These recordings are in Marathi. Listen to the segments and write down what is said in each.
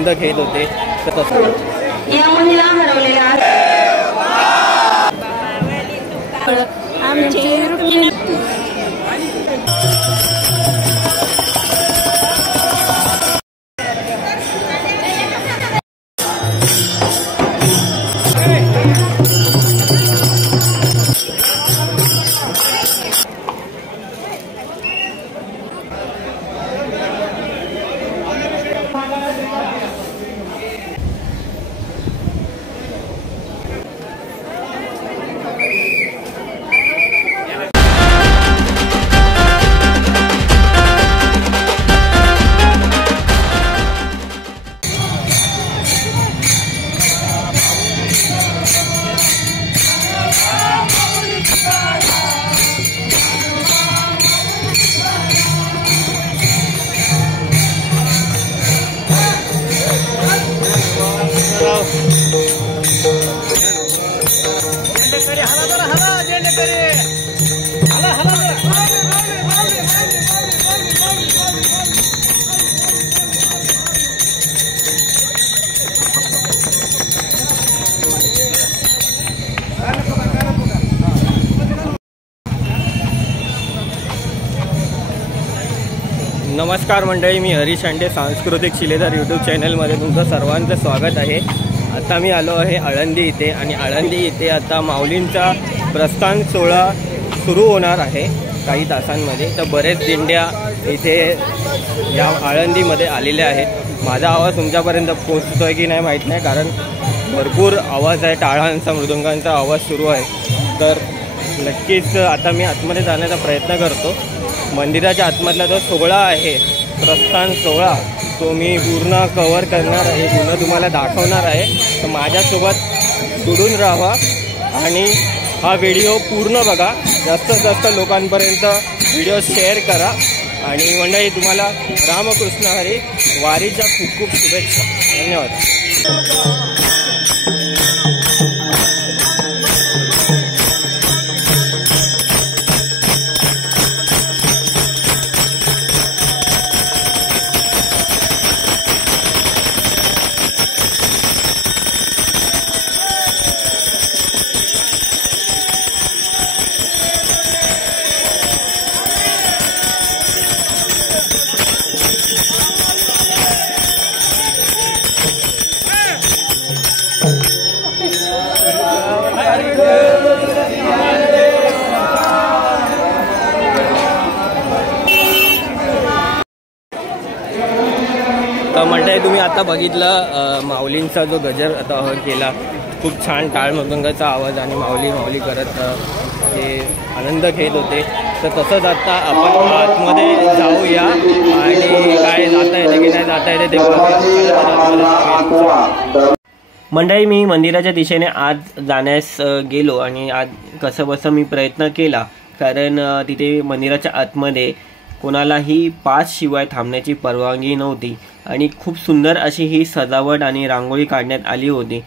आनंद घेत होते। तर तसं या मुलीला हरवलेल्या आमचे रुक्मिणी नमस्कार मंडळी, मी हरीश अंडे सांस्कृतिक शिलेदार यूट्यूब चॅनलमध्ये तुमचं सर्वांचं स्वागत आहे। आता मी आलो आहे आळंदी इथे आणि आळंदी इथे आता माऊलींचा प्रस्थान सोहळा सुरू होणार आहे काही तासांमध्ये। तर बरेच दिंड्या इथे या आळंदीमध्ये आलेल्या आहेत। माझा आवाज तुमच्यापर्यंत पोहोचतो आहे की नाही माहीत नाही, कारण भरपूर आवाज आहे, टाळांचा मृदुंगांचा आवाज सुरू आहे। तर नक्कीच आता मी आतमध्ये जाण्याचा प्रयत्न करतो। मंदिराच्या आतमधला जो सोहळा आहे प्रस्थान सोहळा तो मी पूर्ण कव्हर करणार आहे, पूर्ण तुम्हाला दाखवणार आहे। तर माझ्यासोबत जोडून राहा आणि हा व्हिडिओ पूर्ण बघा, जास्तीत जास्त लोकांपर्यंत व्हिडिओ शेअर करा। आणि मंडळी, तुम्हाला रामकृष्ण हरी, वारीच्या खूप खूप शुभेच्छा। धन्यवाद। तर मंडळी, तुम्ही आता बघितलं माऊलींचा जो गजर आता केला, खूप छान टाळ मृदंगाचा आवाज आणि माऊली माऊली करत ते आनंद घेत होते। तर तसंच आता आपण आतमध्ये जाऊया आणि काय जाता येते की नाही जाता येते ते मंडळी, मी मंदिराच्या दिशेने आत जाण्यास गेलो आणि आज कसं बसं मी प्रयत्न केला, कारण तिथे मंदिराच्या आतमध्ये कोणालाही पास शिवाय थांबण्याची परवानगी नव्हती आणि खूप सुंदर अशी ही सजावट आणि रांगोळी काढण्यात आली होती।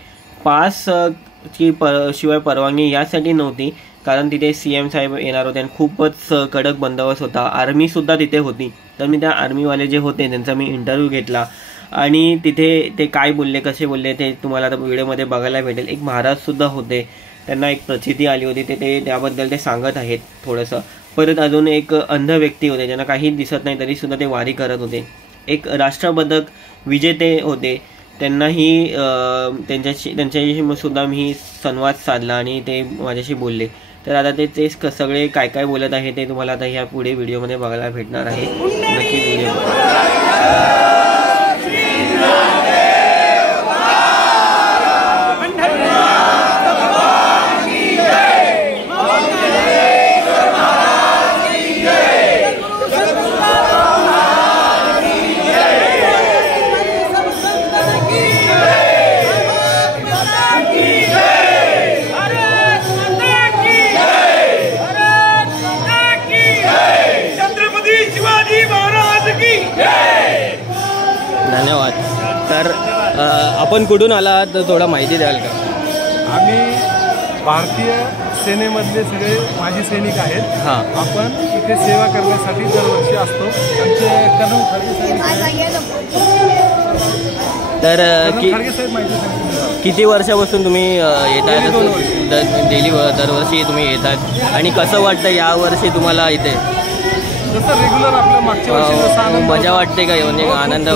पास ची शिवाय परवानगी यासाठी नव्हती कारण तिथे CM साहेब येणार होते आणि खूपच कडक बंदोबस्त होता, आर्मीसुद्धा तिथे होती। तर मी त्या आर्मीवाले जे होते त्यांचा मी इंटरव्ह्यू घेतला आणि तिथे ते काय बोलले कसे बोलले ते तुम्हाला आता व्हिडिओमध्ये बघायला भेटेल। एक महाराजसुद्धा होते, त्यांना एक प्रचिती आली होती, ते त्याबद्दल ते सांगत आहेत थोडंसं। परत अजून एक अंध व्यक्ती होते, ज्यांना काही दिसत नाही तरीसुद्धा ते वारी करत होते। एक राष्ट्रपदक विजेते होते, त्यांनाही त्यांच्याशी सुद्धा मी संवाद साधला आणि ते माझ्याशी बोलले। तर आता ते सगळे काय काय बोलत आहे ते तुम्हाला आता ह्या पुढे व्हिडिओमध्ये बघायला भेटणार आहे। नक्की व्हिडिओ धन्यवाद। तर आपण कुठून आलात तर थोडा माहिती द्याल का? आम्ही भारतीय सेनेमधले सगळे माजी सैनिक आहेत। हां, आपण इथे सेवा करण्यासाठी दरवर्षी असतो। आमचे कर्नल खडगे साहेब तर खडगे साहेब माहिती सांगितलं. किती वर्षापासून तुम्ही येत आहे? दरवर्षी तुम्ही येतात आणि कसं वाटतं यावर्षी तुम्हाला इथे? जसं रेग्युलर आपल्या मागच्या वर्षी जसं आनंद मजा वाटते का? म्हणजे आनंद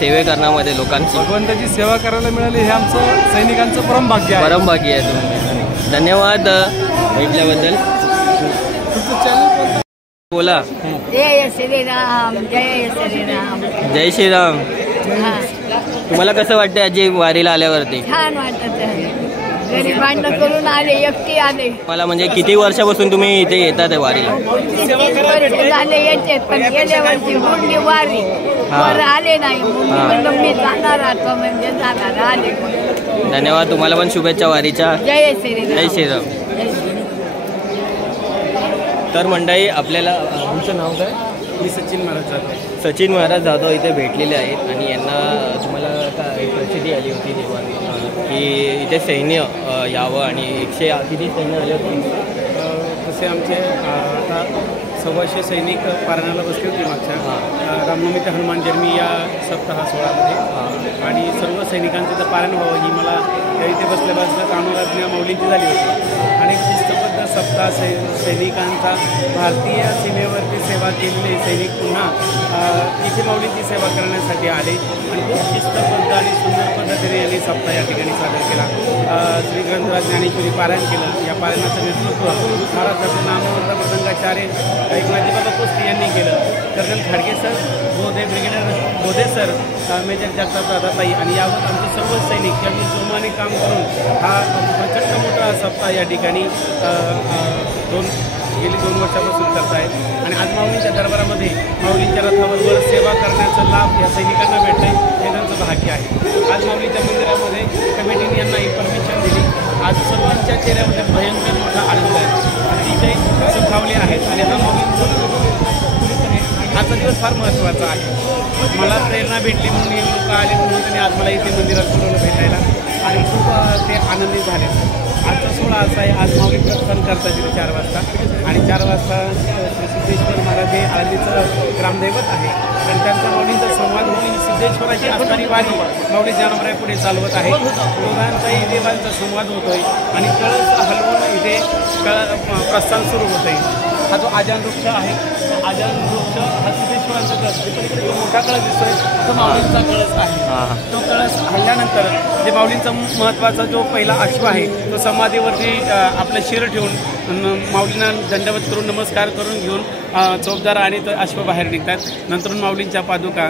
सेवे करण्यामध्ये लोकांची भगवंताची सेवा करायला मिळाली हे आमचं सैनिकांचं परमभाग्य आहे. परमभाग्य आहे. तुम्ही धन्यवाद भेटल्याबद्दल. बोला. जय श्रीराम, जय श्रीराम. जय श्रीराम. तुम्हाला कसं वाटतं आजी वारीला आल्यावरती? छान वाटत आहे. गरिबांना करून आले, एकटी आले. मला म्हणजे किती वर्षापासून तुम्ही इथे येतात वारीला? 30 वर्ष झाले येते, पण गेल्या वर्षी हुंडी वारी वर आले नाही. म्हणून मी जाणार आता, म्हणजे जाणार आले. धन्यवाद. तुम्हाला पण शुभेच्छा वारीच्या. जय श्रीराम. जय श्रीराम. तर मंडळी आपल्याला तुमचं नाव काय? मी सचिन महाराज जाधव. सचिन महाराज जाधव इथे भेटलेले आहेत आणि यांना तुम्हाला काय प्रसिद्धी आली होती तेव्हा की इथे सैन्य यावं आणि 100 किती सैन्य आले होते? तसे आमचे आता 125 सैनिक पारण्याला बसले होते मागच्या रामनवमी ते हनुमान जन्मी या सप्ताह सोहळ्यामध्ये. आणि सर्व सैनिकांचं जर पारण व्हावं ही मला इथे बसल्या बसल्या अनुज्ञा माऊलींची झाली होती. आणि शिस्तबद्ध सप्ताह सैनिकांचा भारतीय सीमेवरती सेवा केलेले सैनिक पुन्हा इथे माऊलींची सेवा करण्यासाठी आले आणि खूप शिस्तबद्ध आणि सुंदर पद्धतीने यांनी सप्ताह या ठिकाणी सादर केला. श्री ग्रंथराज ज्ञानेश्वरी पारायण केलं. या पारायणाचं नेतृत्व महाराष्ट्राचे नामवंत प्रसंगाचार्य एकनाथजी बाबा कुस्ती यांनी केलं. कर्नल खडगे सर, ब्रिगेडियर बोधे सर, मेजर जगताप दादाताई आणि यावर आमचे सर्व सैनिक यांनी जोमाने काम करून हा प्रचंड मोठा सप्ताह या ठिकाणी गेली 2 वर्षापासून करत आहेत. आणि आज माऊलींच्या दरबारामध्ये माऊलींच्या रथाबरोबर सेवा करण्याचा लाभ या सैनिकांना भेटते हे त्यांचं भाग्य आहे. आज माऊलीच्या मंदिरामध्ये कमिटीने यांना ही परमिशन दिली. आज सर्वांच्या चेहऱ्यामध्ये भयंकर मोठा आनंद आहे. अतिशय सुखावले आहेत आणि हा माऊलींचा आजचा दिवस फार महत्त्वाचा आहे. मला प्रेरणा भेटली म्हणून हे लोक आले म्हणून त्यांनी आज मला इथे मंदिरात बोलवलं भेटायला आणि खूप ते आनंदित झाले. आजचा सोहळा असा आहे. आज माऊली प्रस्थान करतात तिथे 4 वाजता आणि 4 वाजता श्री सिद्धेश्वर महाराज हे आळंदीचं ग्रामदैवत आहे आणि त्यांचा माऊलींचा संवाद होऊन सिद्धेश्वराची असणारी वारी माऊली जानवराय पुढे चालवत आहे. दोघांचाही देवांचा संवाद होतोय आणि कळस हलवून इथे प्रस्थान सुरू होत आहे. हा जो आजान वृक्ष आहे, आजान वृक्ष हा सिद्धेश्वरांचा कळस. जो मोठा कळस दिसतोय तो माऊलींचा कळस आहे. तो कळस हल्ल्यानंतर जे माऊलींचा महत्त्वाचा जो पहिला अश्व आहे तो समाधीवरती आपलं शिर ठेवून माऊलींना दंडवत करून नमस्कार करून घेऊन चौकदार आणि अश्व बाहेर निघतात. नंतर माऊलींच्या पादुका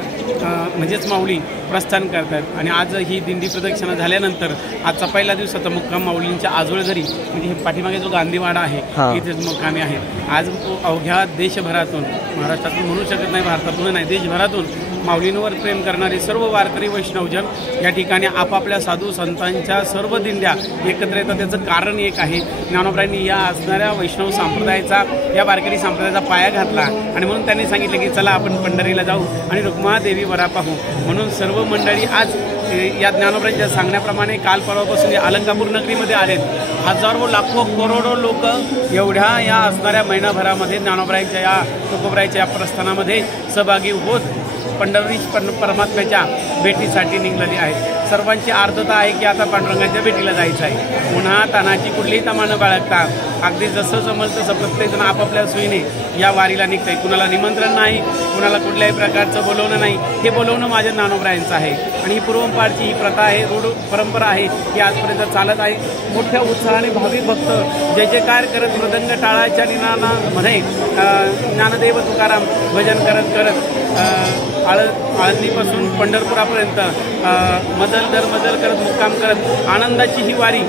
म्हणजेच माऊली प्रस्थान करतात आणि आज ही दिंडी प्रदक्षिणा झाल्यानंतर आजचा पहिला दिवसाचा मुक्काम माऊलींच्या आजोळघरी म्हणजे हे पाठीमागे जो गांधीवाडा आहे इथेच मुक्कामी आहे. आज अवघ्या देशभरातून, महाराष्ट्रातून म्हणू शकत नाही, भारतातून नाही, देशभरातून माऊलींवर प्रेम करणारे सर्व वारकरी वैष्णवजन या ठिकाणी आपापल्या साधू संतांच्या सर्व दिंड्या एकत्र येतात. त्याचं कारण एक आहे, ज्ञानोबरायांनी या असणाऱ्या वैष्णव संप्रदायाचा, या वारकरी संप्रदायाचा पाया घातला आणि म्हणून त्यांनी सांगितलं की चला आपण पंढरीला जाऊ आणि रुक्मादेवी वरा पाहू. म्हणून सर्व मंडळी आज या ज्ञानोबरायांच्या सांगण्याप्रमाणे काल परवापासून या अलंकापूर नगरीमध्ये आलेत. हजारो लाखो करोडो लोक एवढ्या या असणाऱ्या महिनाभरामध्ये ज्ञानोबरायांच्या या तुकोबरायांच्या या प्रस्थानामध्ये सहभागी होत पंढरी परमात्म्याच्या भेटीसाठी निघालेली आहेत. सर्वांची आर्तता आहे की आता पांडुरंगाच्या भेटीला जायचं आहे. उन्हा तानाची कुठलीही तमानं बाळगता अगदी जसं जमल तसं प्रत्येकजण आपापल्या सोयीने या वारीला निघतंय. कुणाला निमंत्रण नाही, कुणाला कुठल्याही प्रकारचं बोलवणं नाही. हे बोलवणं माझ्या ज्ञानोबरायांचं आहे आणि ही पूर्वंपारची ही प्रथा आहे, रूढ परंपरा आहे ही आजपर्यंत चालत आहे. मोठ्या उत्साहाने भाविक भक्त जय जयकार करत मृदंग टाळाच्या निनादामध्ये ज्ञानदेव तुकाराम भजन करत करत आळंदीपासून पंढरपुरापर्यंत मजल दर मजल करत मुक्काम करत आनंदाची ही वारी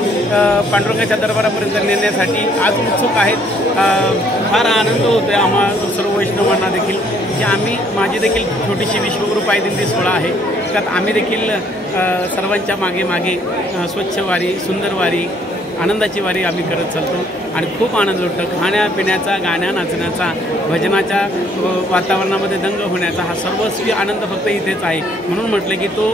पांडुरंगाच्या दरबारापर्यंत नेण्यासाठी आज उत्सुक आहेत. फार आनंद होतो आहे आम्हाला सर्व वैष्णवांना देखील की माझी देखील छोटीशी विश्वगुरू पायदिंडी सोहळा आहे. त्यात आम्ही देखील सर्वांच्या मागे मागे स्वच्छ वारी, सुंदर वारी, आनंदाची वारी आम्ही करत चालतो आणि खूप आनंद वाटतो. खाण्यापिण्याचा, गाण्या नाचण्याचा, भजनाच्या वातावरणामध्ये दंग होण्याचा हा सर्वस्वी आनंद फक्त इथेच आहे. म्हणून म्हटलं की तो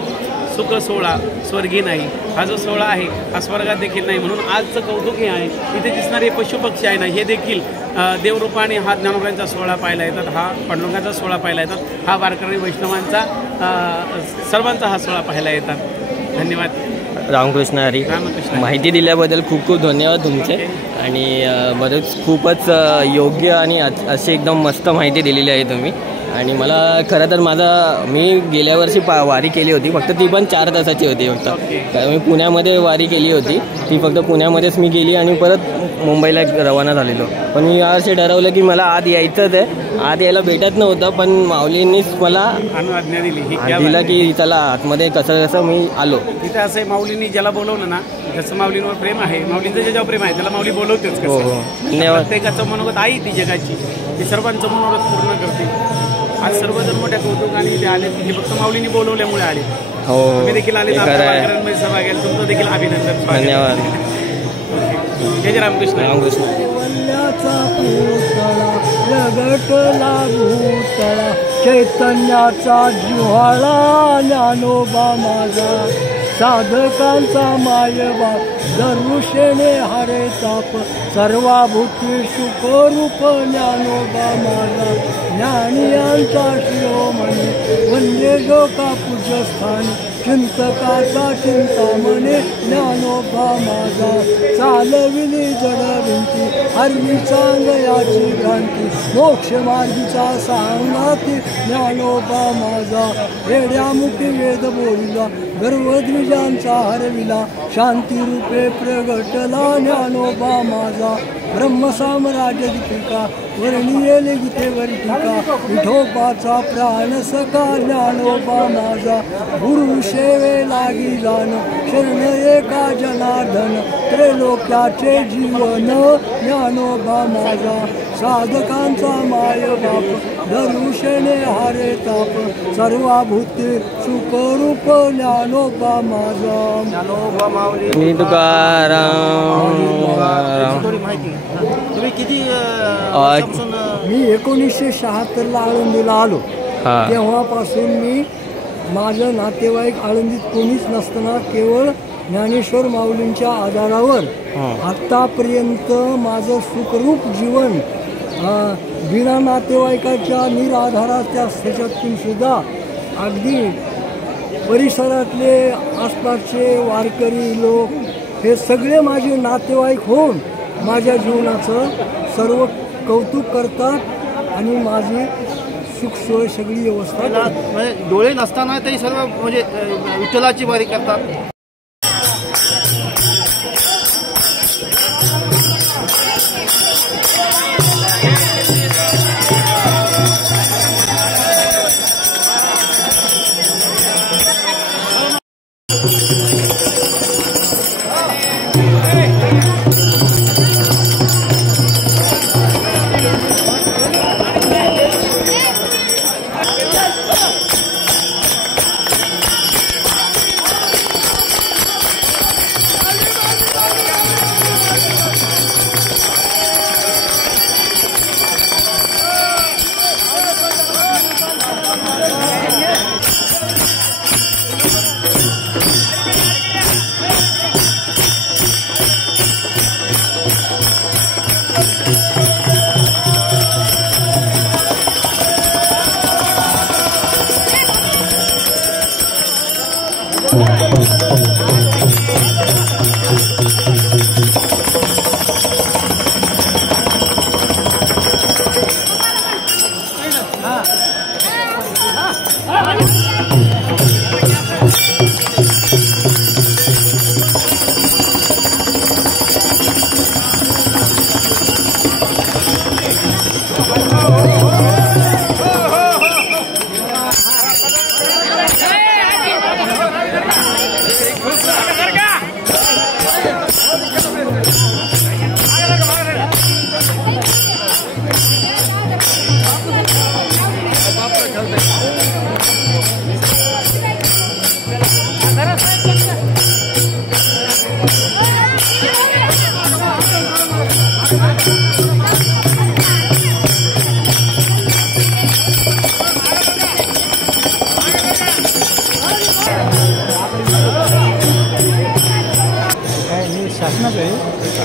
सुख सोहळा स्वर्गी नाही, हा जो सोहळा आहे हा स्वर्गात देखील नाही. म्हणून आजचं कौतुक हे आहे, इथे दिसणारे पशुपक्षी आहे ना, हे देखील देवरूपाने हा ज्ञानोबांचा सोहळा पाहायला येतात, हा पांडुरंगाचा सोहळा पाहायला येतात, हा वारकरी वैष्णवांचा सर्वांचा हा सोहळा पाहायला येतात. धन्यवाद. रामकृष्ण हरी. रामकृष्ण. माहिती दिल्याबद्दल खूप खूप धन्यवाद तुमचे. आणि बरेच खूपच योग्य आणि अशी एकदम मस्त माहिती दिलेली आहे तुम्ही. आणि मला खरं तर मी गेल्या वर्षी वारी केली होती, फक्त ती पण 4 तासाची होती फक्त. कारण मी पुण्यामध्ये वारी केली होती, ती फक्त पुण्यामध्येच मी गेली आणि परत मुंबईला रवाना झालेलो. पण मी यावर्षी ठरवलं की मला आत यायचंच आहे. आत यायला भेटत नव्हतं, पण माऊलींनीच मला आज्ञा दिला की चला आतमध्ये कसं कसं मी आलो. तिथे असं माऊलींनी ज्याला बोलवलं ना, जसं माऊलींवर प्रेम आहे, माऊलींचं ज्याच्यावर प्रेम आहे त्याला माऊली बोलवतेच. हो हो, धन्यवाद. प्रत्येकाचं मनोगत आई ती जगाची, ती सर्वांचं मनोगत पूर्ण करते. आज सर्वजण मोठ्या कौतुकाने ते आले, हे फक्त माऊलींनी बोलवल्यामुळे आले. हो, तुम्ही देखील आले, आपल्या सहभाग घ्याल, तुमचं देखील अभिनंदन. धन्यवाद. जय रामकृष्ण. रामकृष्ण. प्रगटला भूतळा चैतन्याचा जिव्हाळा ज्ञानोबा माझा, साधकांचा मायबा दरुषेने हरे ताप, सर्वाभूती सुखरूप ज्ञानोबा माझा, ज्ञानियांचा शिरोमणी वंदे लोका पूज्यस्थानी, चिंतकाचा चिंतामणे ज्ञानोबा माझा, चालविली जडविंती हरवी चांगयाची भ्रांती, मोक्ष मार्गीचा सांगाती ज्ञानोबा माझा, वेड्यामुखी वेद बोलिला गर्वद्विजांचा हरविला, शांती रूपे प्रगटला ज्ञानोबा माझा, ब्रह्मसाम्राज्य दीपिका वर्णियेले गीते वरिटिका, विठोबाचा प्राण सखा ज्ञानोबा माझा, गुरु सेवे लागी जाण शरण एका जनार्दन, त्रैलोक्याचे जीवन ज्ञानोबा माझा, साधकांचा माय बाप दरुषेने हारे ताप, सर्वाभूती सुखरूप ज्ञानोबा माझा. ज्ञानोबा माऊली. मी तुकाराम. तुम्ही किती मी 1976ला आळंदीला आलो. तेव्हापासून मी माझं नातेवाईक आळंदीत कोणीच नसताना केवळ ज्ञानेश्वर माऊलींच्या आधारावर आत्तापर्यंत माझं सुखरूप जीवन बिना नातेवाईकाच्या निराधाराच्या ह्याच्यातून सुद्धा अगदी परिसरातले आसपासचे वारकरी लोक हे सगळे माझे नातेवाईक होऊन माझ्या जीवनाचं सर्व कौतुक करतात आणि माझी सुखसोय सगळी व्यवस्था. म्हणजे डोळे नसताना ते सर्व म्हणजे विठ्ठलाची वारी करतात.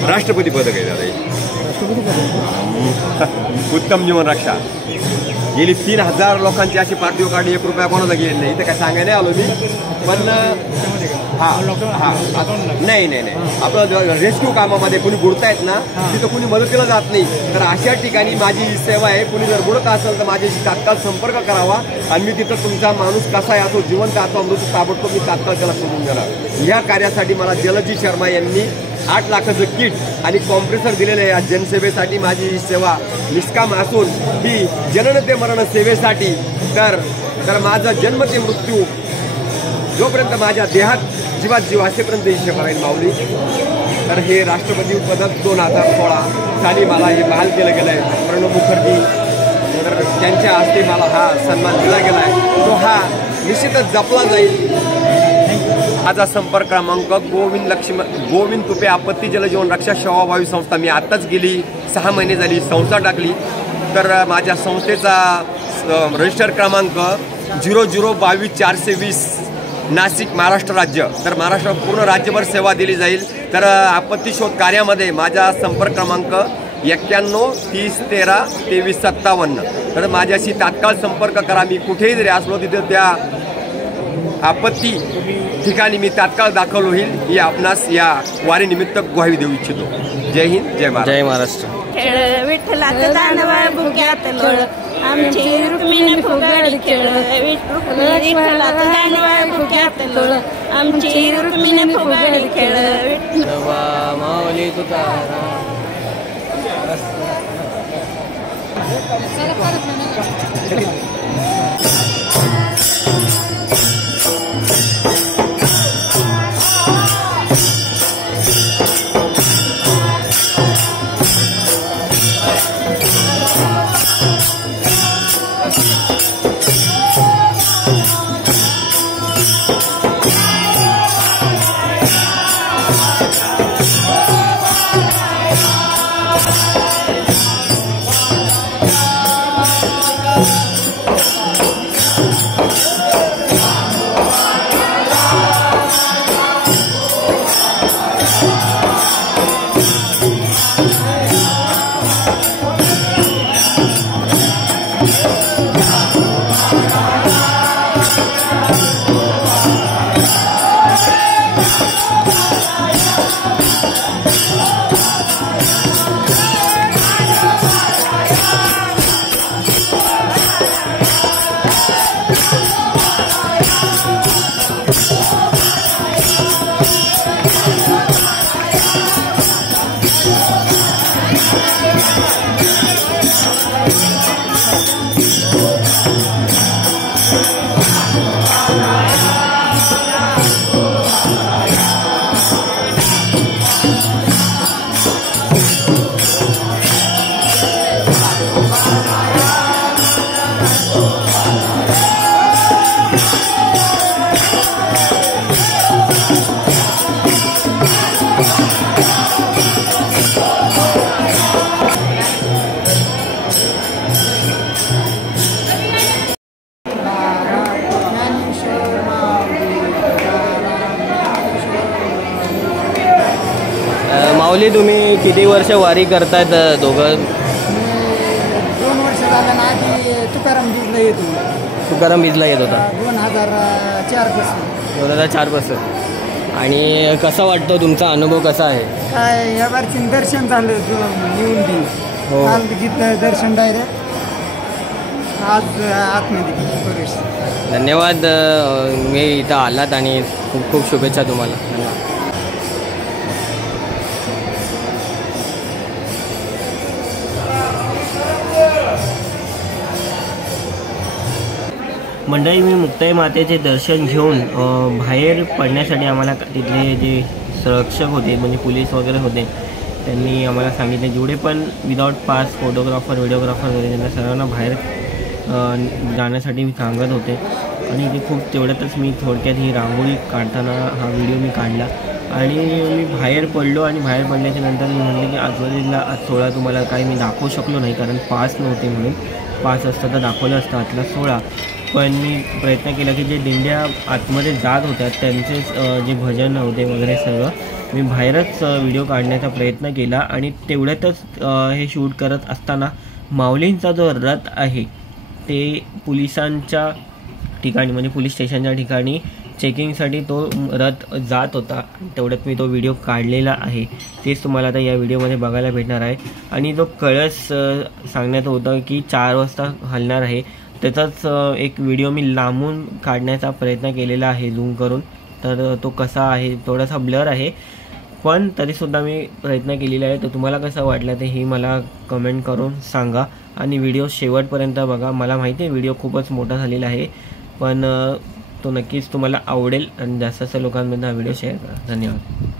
राष्ट्रपती पदक आहे दादा. उत्तम जीवन रक्षा. गेली 3000 लोकांची अशी पार्थिव काढली, 1 रुपया कोणाला गेली नाही. इथं काय सांगायला आलो मी, पण नाही आपलं रेस्क्यू कामामध्ये कुणी बुडतायत ना, तिथं कुणी मदतीला जात नाही. तर अशा ठिकाणी माझी सेवा आहे. कुणी जर बुडत असेल तर माझ्याशी तात्काळ संपर्क करावा आणि मी तिथं तुमचा माणूस कसा आहे, असो जिवंत असो मृत, ताबडतोब मी तात्काळ त्याला शोधून देणार. या कार्यासाठी मला जलजी शर्मा यांनी 8 लाखाचं किट आणि कॉम्प्रेसर दिलेलं आहे. या जनसेवेसाठी माझी ही सेवा निष्काम असून ही जनन ते मरण सेवेसाठी. तर माझा जन्म ते मृत्यू जोपर्यंत माझ्या देहात जीवात जीव असेपर्यंत ही सेवा राहील माऊली. तर हे राष्ट्रपती पदक 2016 साली मला हे बहाल केलं गेलं आहे. प्रणव मुखर्जी तर त्यांच्या हस्ते मला हा सन्मान दिला गेला आहे. तो हा निश्चितच जपला जाईल. माझा संपर्क क्रमांक गोविंद तुपे, आपत्ती जलजीवन रक्षा सेवाभावी संस्था. मी आत्ताच गेली 6 महिने झाली संस्था टाकली. तर माझ्या संस्थेचा रजिस्टर क्रमांक 0022 नाशिक, महाराष्ट्र राज्य. तर महाराष्ट्र पूर्ण राज्यभर सेवा दिली जाईल. तर आपत्ती शोध कार्यामध्ये माझा संपर्क क्रमांक 91 30 13 23 57. तर माझ्याशी तात्काळ संपर्क करा. मी कुठेही जरी असलो तिथे त्या आपत्ती ठिकाणी मी तात्काळ दाखल होईल ही आपणास या वारीनिमित्त ग्वाही देऊ इच्छितो. जय हिंद, जय महाराष्ट्र. जय महाराष्ट्र. खेळ विठ्ठलाचं दानवा भुक्यात लोळ, आमची रुक्मिणी फुगडी खेळ. विठ्ठलाचं दानवा भुक्यात लोळ, आमची रुक्मिणी फुगडी खेळ. माऊली तुकाराम. माऊली, तुम्ही किती वर्ष वारी करतायत दोघं? 2 वर्ष झालं ना. आधी तुकाराम बीजला येत होता. तुकाराम बीजला येत होता 2004 पासून. आणि कसा वाटतो तुमचा अनुभव कसा आहे? काय या बारची दर्शन झालं येऊन बी. काल घेतलं दर्शन डायरेक्ट, आज आतमध्ये प्रवेश. धन्यवाद. मी इथं आलात आणि खूप खूप शुभेच्छा तुम्हाला. धन्यवाद. मंडळी, मी मुक्ताई मातेचे दर्शन घेऊन बाहेर पडण्यासाठी आम्हाला तिथले जे संरक्षक होते, म्हणजे पोलीस वगैरे होते, त्यांनी आम्हाला सांगितले जेवढे पण विदाऊट पास फोटोग्राफर व्हिडिओग्राफर वगैरे त्यांना सर्वांना बाहेर जाण्यासाठी सांगत होते. आणि ते खूप तेवढ्यातच मी थोडक्यात ही रांगोळी काढताना हा व्हिडिओ मी काढला आणि मी बाहेर पडलो. आणि बाहेर पडल्याच्या नंतर मी म्हणले की आजूबाजूला 16 तुम्हाला काही मी दाखवू शकलो नाही, कारण पास नव्हते म्हणून. पास असतं तर दाखवलं असतं आतला 16. पण मी प्रयत्न केला की जे दिंड्या आतमध्ये जात होत्या त्यांचेच जे भजन होते वगैरे सगळं मी बाहेरच व्हिडिओ काढण्याचा प्रयत्न केला आणि तेवढ्यातच हे शूट करत असताना माऊलींचा जो रथ आहे ते पोलिसांच्या ठिकाणी म्हणजे पोलीस स्टेशनच्या ठिकाणी चेकिंगसाठी तो रथ जात होता. तेवढ्यात मी तो व्हिडिओ काढलेला आहे, तेच तुम्हाला आता या व्हिडिओमध्ये बघायला भेटणार आहे. आणि जो कळस सांगण्यात होतं की 4 वाजता हलणार आहे, त्याचाच एक व्हिडिओ मी लांबून काढण्याचा प्रयत्न केलेला आहे झूम करून. तर तो कसा आहे, थोडासा ब्लर आहे, पण तरीसुद्धा मी प्रयत्न केलेला आहे. तर तुम्हाला कसं वाटलं ते ही मला कमेंट करून सांगा आणि व्हिडिओ शेवटपर्यंत बघा. मला माहिती आहे व्हिडिओ खूपच मोठा झालेला आहे, पण तो नक्कीच तुम्हाला आवडेल आणि जास्त लोकांपर्यंत हा व्हिडिओ शेअर करा. धन्यवाद.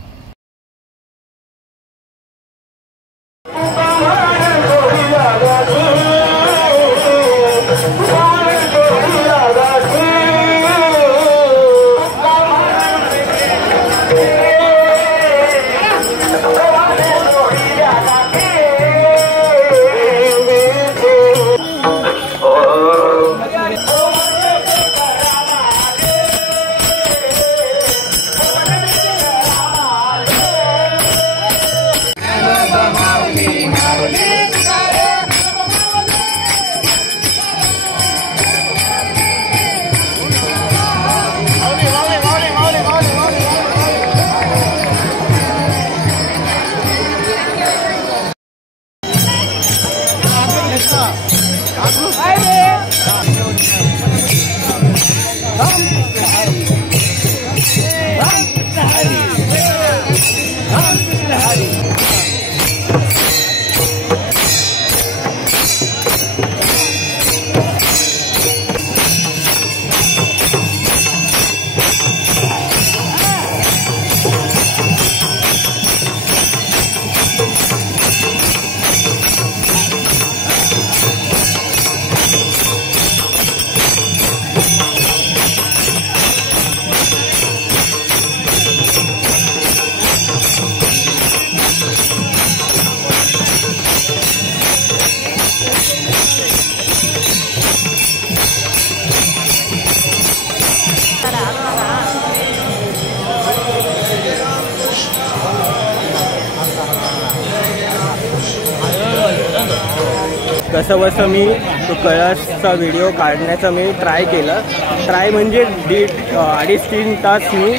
कसं बसं मी तो कळसचा व्हिडिओ काढण्याचा मी ट्राय केलं. ट्राय म्हणजे 2.5-3 तास मी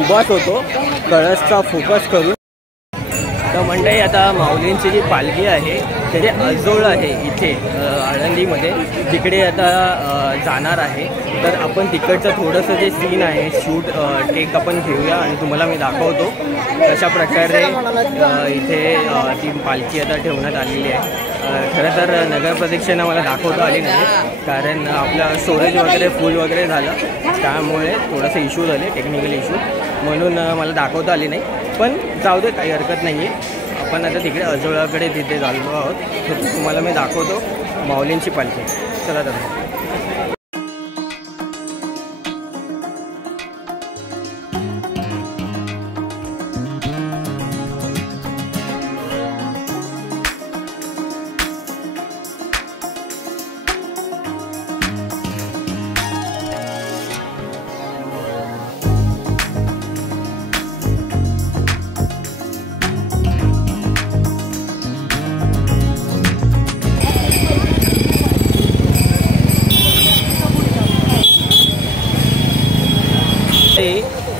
उभाच होतो कळसचा फोकस करून. तर मंडळी आता माऊलींची जी पालखी आहे त्याचे अजोळ आहे इथे आळंदीमध्ये, तिकडे आता जाणार आहे. तर आपण तिकडचं थोडंसं जे सीन आहे शूट टेक आपण घेऊया आणि तुम्हाला मी दाखवतो कशा प्रकारे इथे ती पालखी आता ठेवण्यात आलेली आहे. खरं तर नगर प्रदक्षिणा मला दाखवता आली नाही, कारण आपलं स्टोरेज वगैरे फुल वगैरे झालं, त्यामुळे थोडंसं इश्यू झाले, टेक्निकल इश्यू, म्हणून मला दाखवता आली नाही. पण जाऊ दे, काही हरकत नाही आहे. आपण आता तिकडे अजोळाकडे तिथे झालो आहोत, तर तुम्हाला मी दाखवतो माऊलींची पालखी. चला तर.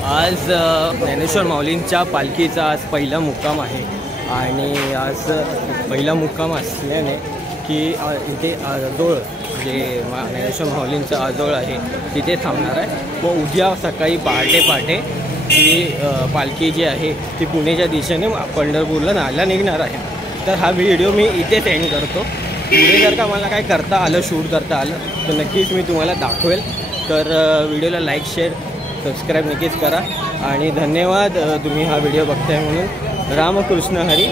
आज ज्ञानेश्वर माऊलींच्या पालखीचा आज पहिला मुक्काम आहे आणि आज पहिला मुक्काम असल्याने की इथे आजोळ जे ज्ञानेश्वर माऊलींचं आजोळ आहे तिथे थांबणार आहे. व उद्या सकाळी पहाटे ही पालखी जी आहे ती पुण्याच्या दिशेने पंढरपूरला न्यायला निघणार आहे. तर हा व्हिडिओ मी इथे सेंड करतो. पुढे जर का मला काय करता आलं, शूट करता आलं, तर नक्कीच मी तुम्हाला दाखवेल. तर व्हिडिओला लाईक, शेअर, सबस्क्राईब नक्कीच करा आणि धन्यवाद तुम्ही हा व्हिडिओ बघताय म्हणून. रामकृष्ण हरी.